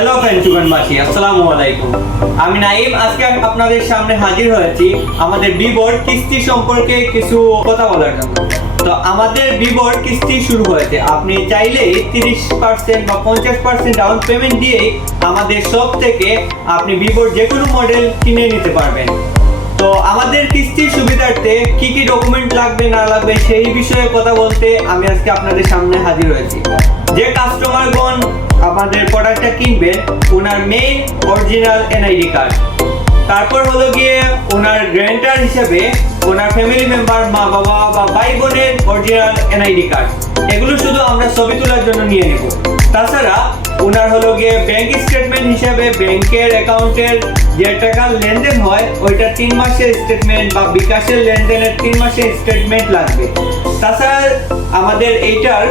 Hello ফেঞ্চুগনবাসী, আসসালামু আলাইকুম। আমি নাইম আজকে আপনাদের সামনে হাজির হয়েছি আমাদের ভিভোর কিস্তি সম্পর্কে কিছু কথা বলার জন্য। তো আমাদের ভিভোর কিস্তি শুরু হয়েছে। আপনি চাইলে 30% বা 50% ডাউন পেমেন্ট দিয়ে আমাদের শপ থেকে আপনি ভিভোর যে কোনো মডেল কিনে নিতে পারবেন। তো আমাদের কিস্তির সুবিধার্থে কি কি ডকুমেন্ট লাগবে না লাগবে সেই বিষয়ে কথা বলতে আমি আজকে আপনাদের সামনে হাজির হয়েছি। যে কাস্টমারগণ আমাদের প্রোডাক্টটা কিনবেন, ওনার মেইন অরিজিনাল এনআইডি কার্ড, তারপর হলো গিয়ে ওনার গ্যারান্টার হিসেবে ওনার ফ্যামিলি মেম্বার, মা বাবা বা ভাই বোনের অরিজিনাল এনআইডি কার্ড, এগুলো শুধু আমরা ছবি তোলার জন্য নিয়ে নেব। তাছাড়া ওনার হলো গিয়ে ব্যাংক স্টেটমেন্ট হিসেবে ব্যাংকের অ্যাকাউন্টের যে টাকার লেনদেন হয় ওইটা 3 মাসের স্টেটমেন্ট বা বিকাশের লেনদেনের 3 মাসের স্টেটমেন্ট লাগবে। তাছাড়া আমাদের এইটার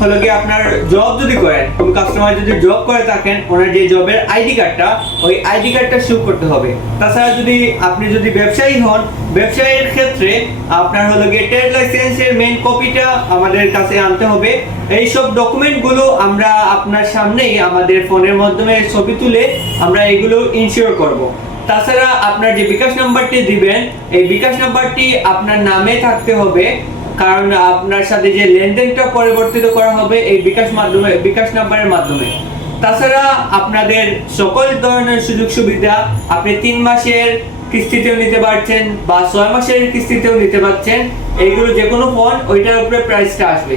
হলো গিয়ে আপনার জব যদি করেন, কোন কাস্টমার যদি জব করে থাকেন, ওনার যে জবের আইডি কার্ডটা, ওই আইডি কার্ডটা শো করতে হবে। তাছাড়া আপনি যদি ব্যবসায়ী হন, ব্যবসায়ীর ক্ষেত্রে আপনার হলো গিয়ে ট্রেড লাইসেন্সের মেইন কপিটা আমাদের কাছে আনতে হবে। এইসব ডকুমেন্টগুলো আমরা আপনার সামনেই আমাদের ফোনের মাধ্যমে ছবি তুলে আমরা এগুলো ইনশিওর করব। তাছাড়া আপনার যে বিকাশ নাম্বারটি দিবেন, এই বিকাশ নাম্বারটি আপনার নামে থাকতে হবে, কারণ আপনার সাথে যে লেনদেনটা পরিবর্তিত করা হবে এই বিকাশ নাম্বারের মাধ্যমে। তাছাড়া আপনাদের সকল ধরনের সুযোগ সুবিধা আপনি 3 মাসের কিস্তিতেও নিতে পারছেন বা 6 মাসের কিস্তিতেও নিতে পারছেন। এইগুলো যে কোনো ফোন ওইটার উপরে প্রাইসটা আসবে।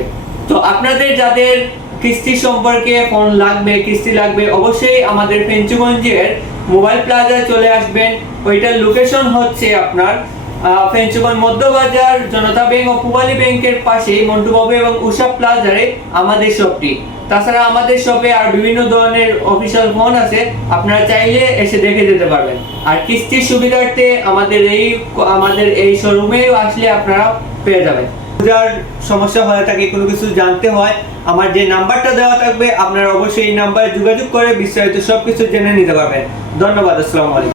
তো আপনাদের যাদের কিস্তি সম্পর্কে ফোন লাগবে, কিস্তি লাগবে, অবশ্যই আমাদের ফেঞ্চুগঞ্জের মোবাইল প্লাজায় চলে আসবেন। ওইটার লোকেশন হচ্ছে আপনার ফেঞ্চুগঞ্জ মধ্যবাজার জনতা ব্যাংক ও পূবালী ব্যাংকের পাশে মন্টুবাবু এবং উষা প্লাজারে আমাদের শপটি। তাছাড়া আমাদের শপে আর বিভিন্ন ধরনের অফিসিয়াল ফোন আছে, আপনারা চাইলে এসে দেখে যেতে পারবেন। আর কিস্তির সুবিধার্থে আমাদের এই শোরুমে আসলে আপনারা পেয়ে যাবেন। যার সমস্যা হয়ে থাকে, কোনো কিছু জানতে হয়, আমার যে নাম্বারটা দেওয়া থাকবে আপনারা অবশ্যই এই নাম্বারে যোগাযোগ করে বিস্তারিত সবকিছু জেনে নিতে পারবেন। ধন্যবাদ, আসসালামু আলাইকুম।